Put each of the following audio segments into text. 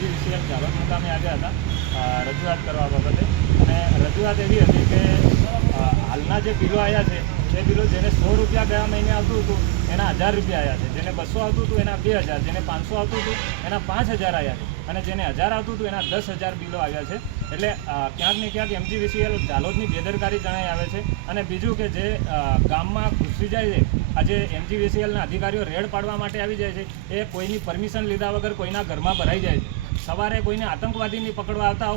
MGVCL Jhalod મુકામે આવ્યા હતા રજૂઆત કરવા બાબતે, અને રજૂઆત એવી હતી કે હાલના જે બિલો આવ્યા છે તે બિલો જેને 100 રૂપિયા ગયા મહિને આવતું હતું એના 1000 રૂપિયા આવ્યા છે, જેને 200 આવતું હતું એના 2000, જેને 500 આવતું હતું એના 5000 આવ્યા છે, અને જેને 1000 આવતું હતું એના 10,000 બિલો આવ્યા છે. એટલે ક્યાંક ને ક્યાંક MGVCL જાલોદની બેદરકારી જણાઈ આવે છે. અને બીજું કે જે ગામમાં ઘૂસી જાય છે, આજે MGVCLના અધિકારીઓ રેડ પાડવા માટે આવી જાય છે, એ કોઈની પરમિશન લીધા વગર કોઈના ઘરમાં ભરાઈ જાય છે. સવારે કોઈને આતંકવાદીની પકડવા આવતા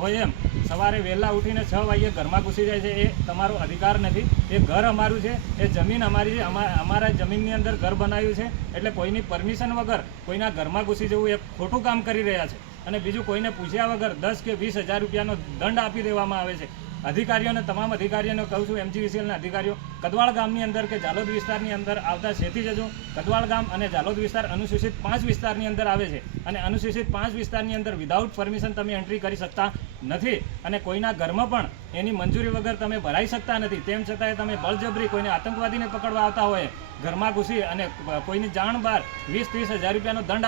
હોય એમ સવારે વહેલા ઉઠીને 6 વાગ્યે ઘરમાં ઘૂસી જાય છે. એ તમારો અધિકાર નથી. એ ઘર અમારું છે, એ જમીન અમારી છે, અમારા જમીનની અંદર ઘર બનાવ્યું છે. એટલે કોઈની પરમિશન વગર કોઈના ઘરમાં ઘૂસી જવું એ ખોટું કામ કરી રહ્યા છે. અને બીજું કોઈને પૂછ્યા વગર 10 કે 20,000 રૂપિયાનો દંડ આપી દેવામાં આવે છે. અધિકારીઓને, તમામ અધિકારીઓને કહું છું, MGVCLના અધિકારીઓ કદવાળ ગામની અંદર કે જાલોદ વિસ્તારની અંદર આવતા શેથી જજો. કદવાળ ગામ અને જાલોદ વિસ્તાર અનુસૂચિત 5 વિસ્તારની અંદર આવે છે, અને અનુસૂચિત 5 વિસ્તારની અંદર વિધાઉટ પરમિશન તમે એન્ટ્રી કરી શકતા નથી, અને કોઈના ઘરમાં પણ એની મંજૂરી વગર તમે ભરાઈ શકતા નથી. તેમ છતાંય તમે બળજબરી કોઈને આતંકવાદીને પકડવા આવતા હોય ઘરમાં ઘૂસી અને કોઈની જાણ બહાર 20-30,000 રૂપિયાનો દંડ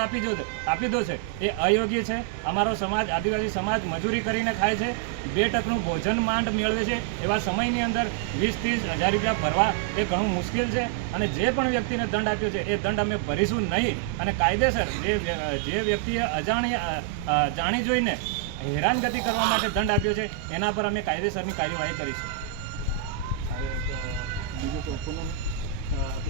આપી દો છે, એ અયોગ્ય છે. અમારો સમાજ, આદિવાસી સમાજ મજૂરી કરીને ખાય છે, 2 ટકનું ભોજન માંડ મેળવે છે. એવા સમયની અંદર 20-30,000 રૂપિયા ભરવા એ ઘણું મુશ્કેલ છે. અને જે પણ વ્યક્તિને દંડ આપ્યો છે એ દંડ અમે ભરીશું નહીં. અને કાયદેસર જે વ્યક્તિએ જાણી જોઈને હેરાનગતિ કરવા માટે દંડ આપ્યો છે એના પર અમે કાયદેસરની કાર્યવાહી કરીશું.